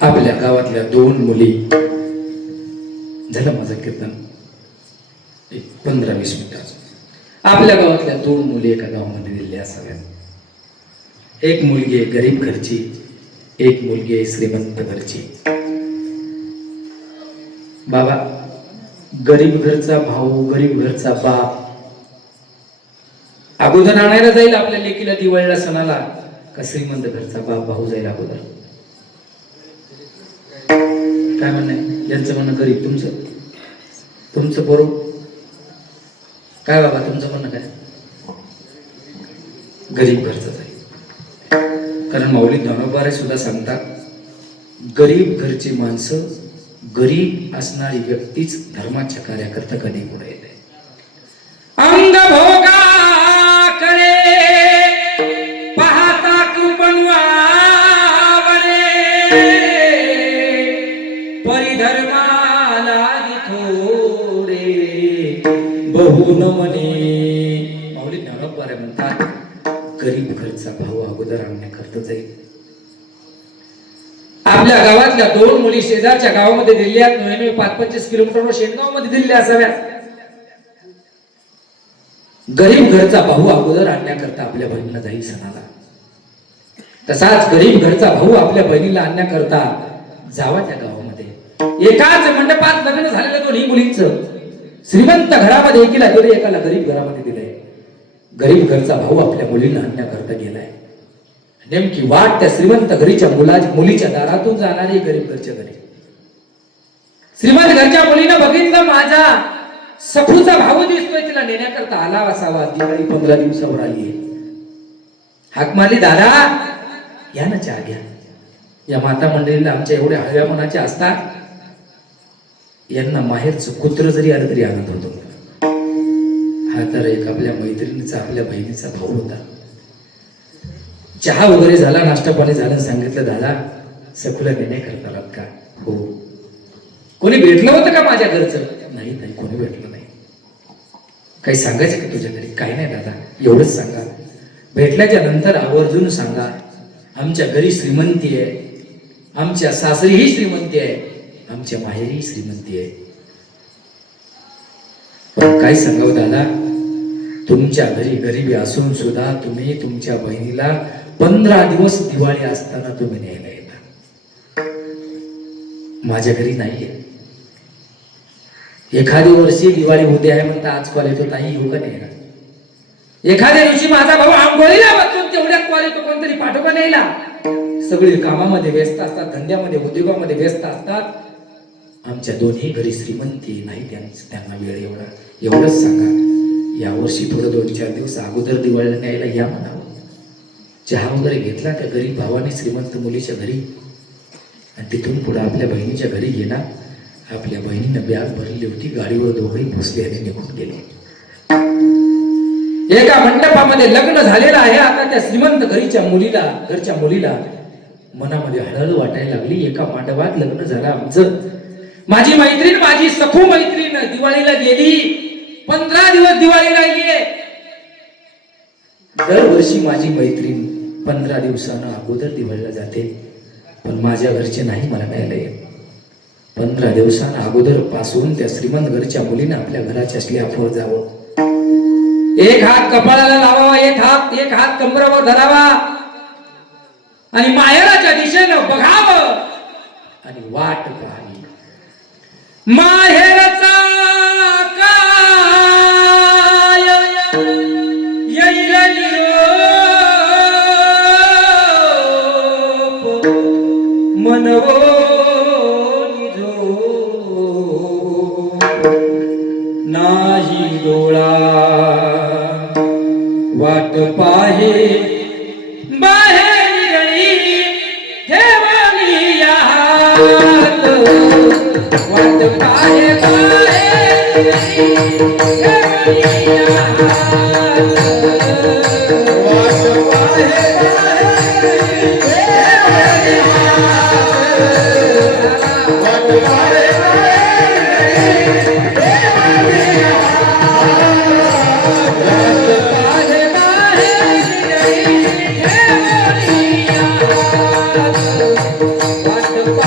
आपल्या गावातल्या दोन मुली, झालं माझं कीर्तन एक 15-20 मिनिटाचं. आपल्या गावातल्या दोन मुली एका गावामध्ये दिलेल्या असाव्यात. एक मुलगी आहे गरीब घरची, एक मुलगी आहे श्रीमंत घरची. बाबा, गरीब घरचा भाऊ, गरीब घरचा बाप अगोदर आणायला जाईल आपल्या लेकीला दिवाळीला सणाला, का श्रीमंत घरचा बाप भाऊ जाईल अगोदर? काय म्हणणं आहे यांचं? म्हणणं गरीब. तुमचं बरोबर काय बाबा? तुमचं म्हणणं काय? गरीब घरचा जाईल. कारण माऊली ज्ञानोबा सुद्धा सांगतात, गरीब घरची माणसं, गरीब असणारी व्यक्तीच धर्माच्या कार्याकरता कधी पुढे येते. अंगभोगाकडे पाहता कृपणवावणे, परिधर्माला थोडे बहु न म्हणे. माऊली ज्ञानोबा म्हणतात, गरीब घरचा भाऊ अगोदर आणण्याकरता जाईल. आपल्या गावातल्या दोन मुली शेजारच्या गावामध्ये दिल्ल्या, 5-25 किलोमीटरवर शेणगाव मध्ये दिल्ल्या असाव्या. गरीब घरचा भाऊ अगोदर आणण्याकरता आपल्या बहिणीला जाईल सणाला. तसाच गरीब घरचा भाऊ आपल्या बहिणीला आणण्याकरता जावा त्या गावामध्ये. एकाच मंडपात लग्न झालेलं दोन्ही मुलींचं. श्रीमंत घरामध्ये एकीला दिले, एकाला गरीब घरामध्ये दिलंय. गरीब घरचा भाऊ आपल्या मुलीला आणण्याकरता गेलाय. नेमकी वाट त्या श्रीमंत घरीच्या मुलीच्या दारातून जाणारी गरीब घरच्या घरी. श्रीमंत घरच्या मुलीनं बघितलं, माझा सखूचा भाऊ दिसतोय, तिला नेण्याकरता आला असावा. दिवाळी 15 दिवसावर आली आहे. हाक मारली, दादा या ना चहा घ्या. या माता मंडळीला आमच्या एवढ्या हळव्या मनाच्या असतात, यांना माहेरचं कुत्र जरी आलं तरी आणत होतो. हा तर एक आपल्या मैत्रिणीचा, आपल्या बहिणीचा भाऊ होता. चहा वगैरे झाला, नाश्ता पाणी झालं, सांगितलं, दादा सखूला नेणे करता आलात का? हो. कोणी भेटलं होतं का माझ्या घरचं? नाही नाही, कोणी भेटलं नाही. काही सांगायचं का तुझ्या घरी? काही नाही दादा, एवढंच सांगा. भेटल्याच्या नंतर आवर्जून सांगा, आमच्या घरी श्रीमंती आहे, आमच्या सासरीही श्रीमंती आहे, आमच्या माहेरी श्रीमंती आहे. पण काय सांगावं दादा, तुमच्या घरी गरिबी असून सुद्धा तुम्ही तुमच्या बहिणीला 15 दिवस दिवाळी असताना तुम्ही न्यायला येता. माझ्या घरी नाहीये. एखादी वर्षी दिवाळी होते आहे म्हणता आज कॉल येतो, ताई येऊ का नाही? एखाद्या दिवशी माझा भाऊ आंघोळीला बसून तेवढ्यात कॉल येतो, कोणतरी पाठोबा न्यायला. सगळी कामामध्ये व्यस्त असतात, धंद्यामध्ये, उद्योगामध्ये व्यस्त असतात. आमच्या दोन्ही घरी श्रीमंती नाही, त्यांना वेळ एवढंच सांगा. यावर्षी थोडं 2-4 दिवस अगोदर दिवाळीला न्यायला या म्हणावं. चहा वगैरे घेतला त्या गरीब भावाने श्रीमंत मुलीच्या घरी, आणि तिथून पुढे आपल्या बहिणीच्या घरी गेला. आपल्या बहिणीनं बॅग भरली होती, गाडीवर दोघंही बसले आणि निघून गेले. एका मंडपामध्ये लग्न झालेलं आहे. आता त्या श्रीमंत घरच्या मुलीला मनामध्ये हळहळ वाटायला लागली. एका मंडपात लग्न झालं आमचं, माझी मैत्रीण, माझी सखू मैत्रीण दिवाळीला गेली, 15 दिवस दिवाळी राहिली. दरवर्षी माझी मैत्रीण 15 दिवसानं अगोदर दिवाळीला जाते, पण माझ्या घरचे नाही मला न्यायला येत. 15 दिवसानं अगोदर पासून त्या श्रीमंत घरच्या मुलीने आपल्या घराच्या स्लॅबवर जावं. एक हात कपाळाला लावावा, एक हात कमरावर धरावा आणि माहेराच्या दिशेनं बघावं आणि वाट पाहावी. माहेरचा काय येईल निरोप, मनवो निरोप, नाही डोळा वाट पाहे बाहेर निरळी ठेवली या हात. वाट पाहे बाहेर ठेवली या हात. वाट पाहे बाहेर ठेवली या हात. वाट पाहे वाट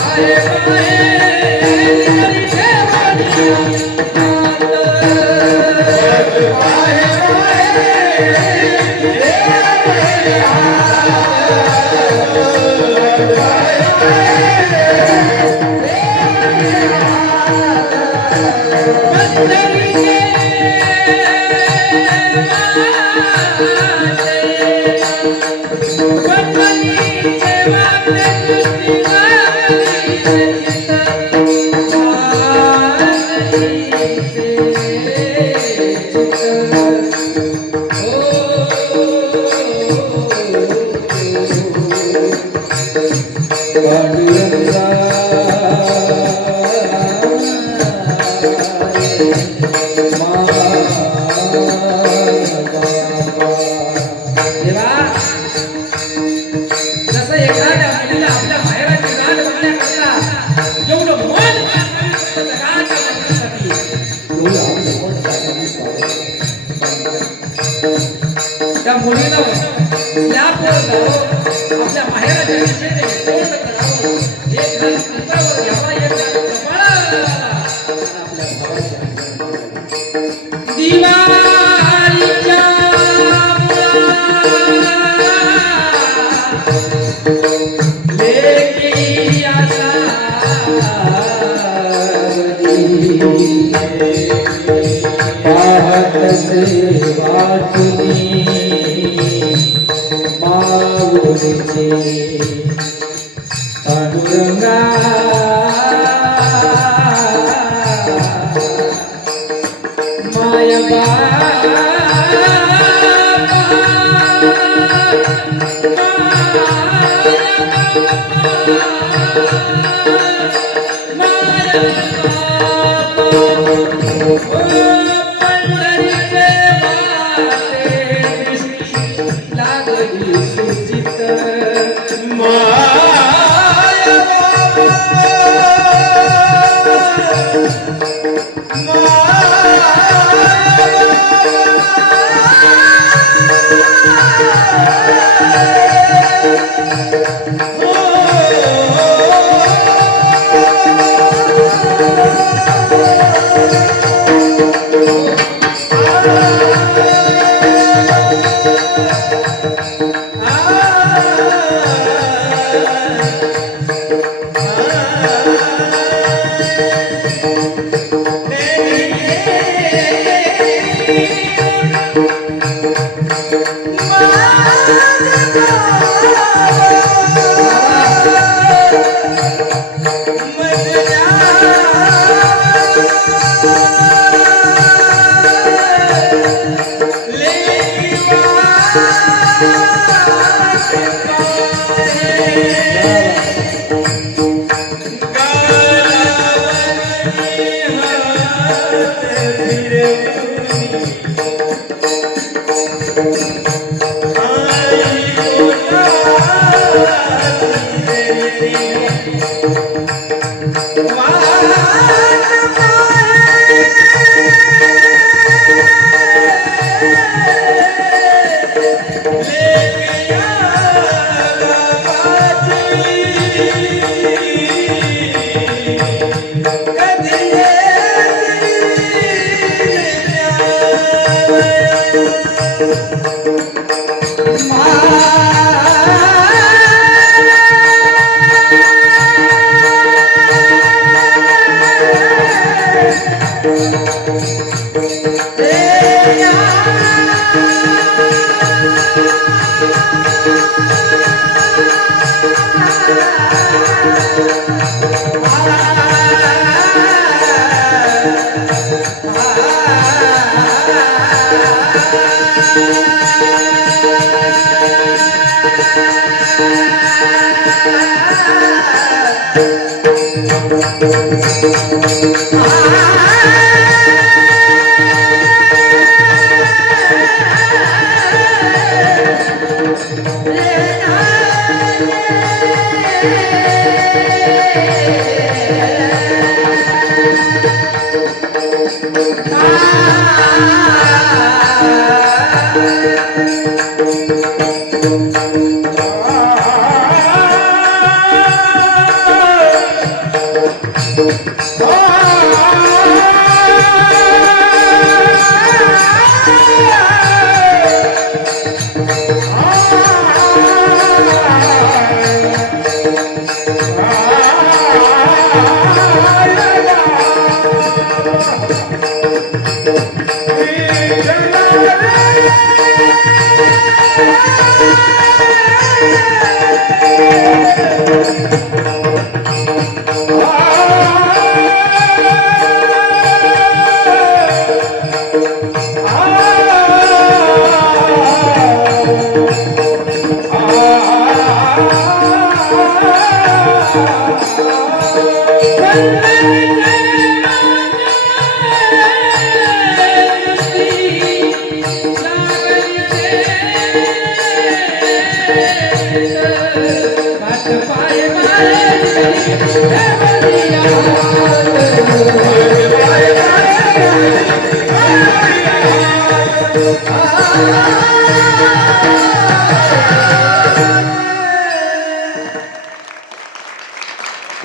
त्या मुलीला स्लॅबवर जावं, आपल्या माहेराच्या दिशेने तोंड करावं, एक हात खांद्यावर घ्यावा, एक हात कपाळावर लावावा. आपल्या भावाच्या दिवाळीच्या लेकी पाहतसे वाटुनी माऊलीचे पांडुरंगा माया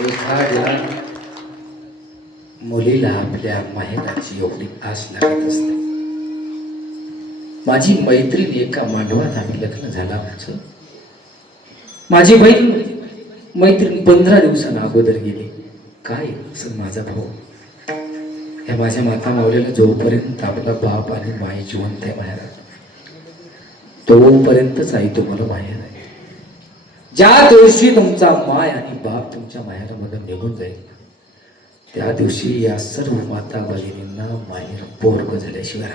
एखाद्या मुलीला आपल्या माहेराची एवढी आस लागत असते. माझी मैत्रीण एका मांडवात आम्ही लग्न झाला आमचं. माझी बहीण मैत्रीण 15 दिवसांना अगोदर गेली. काय असं माझा भाऊ या माझ्या माता मावलेला जोपर्यंत आपला बाप आणि माई जिवंत आहे माहेरात तोपर्यंतच आई तुम्हाला माहेर आहे. ज्या दिवशी तुमचा माय आणि बाप तुमच्या माहेरामध्ये निघून जाईल त्या दिवशी या सर्व माता भगिनींना माहेर पोरग झाल्याशिवाय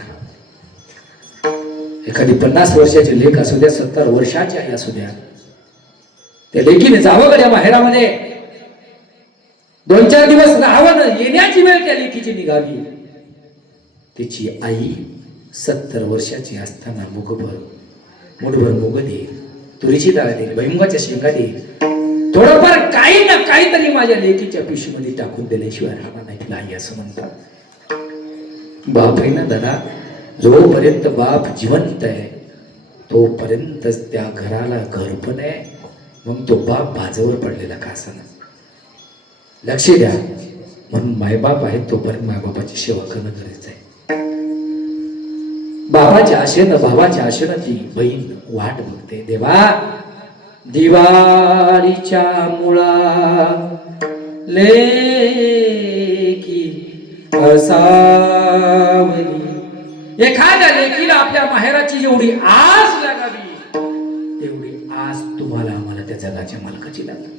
एखादी 50 वर्षाची लेख असू द्या 70 वर्षाची आई असू द्या त्या लेकीने जावं गड्या माहेरामध्ये 2-4 दिवस राहावं येण्याची वेळ त्या लेकीची निघावी. तिची आई 70 वर्षाची असताना मुठभर मुग देईल, तुरीची डाळ देईल, भुईमुगाच्या शेंगा देईल, थोडंफार काही ना काहीतरी माझ्या लेकीच्या पिशवीमध्ये टाकून दिल्याशिवाय राहणार नाही तिला आई असं म्हणतात. बाप आहे ना दादा, जोपर्यंत बाप जिवंत आहे तोपर्यंतच त्या घराला घर पण आहे. मग तो बाप बाजावर पडलेला का असाना. लक्ष द्या, म्हणून मायबाप आहे तोपर्यंत मायबापाची सेवा करणं गरजेचं आहे. बाबाच्या आशेनं भावाच्या आशेनं ती बहीण वाट बघते. देवा दिवाळीच्या मुळा लेकी असावली. एखाद्या लेकीला आपल्या माहेराची जेवढी आस लागावी तेवढी आस तुम्हाला आम्हाला त्या जगाच्या मालकाची लागते.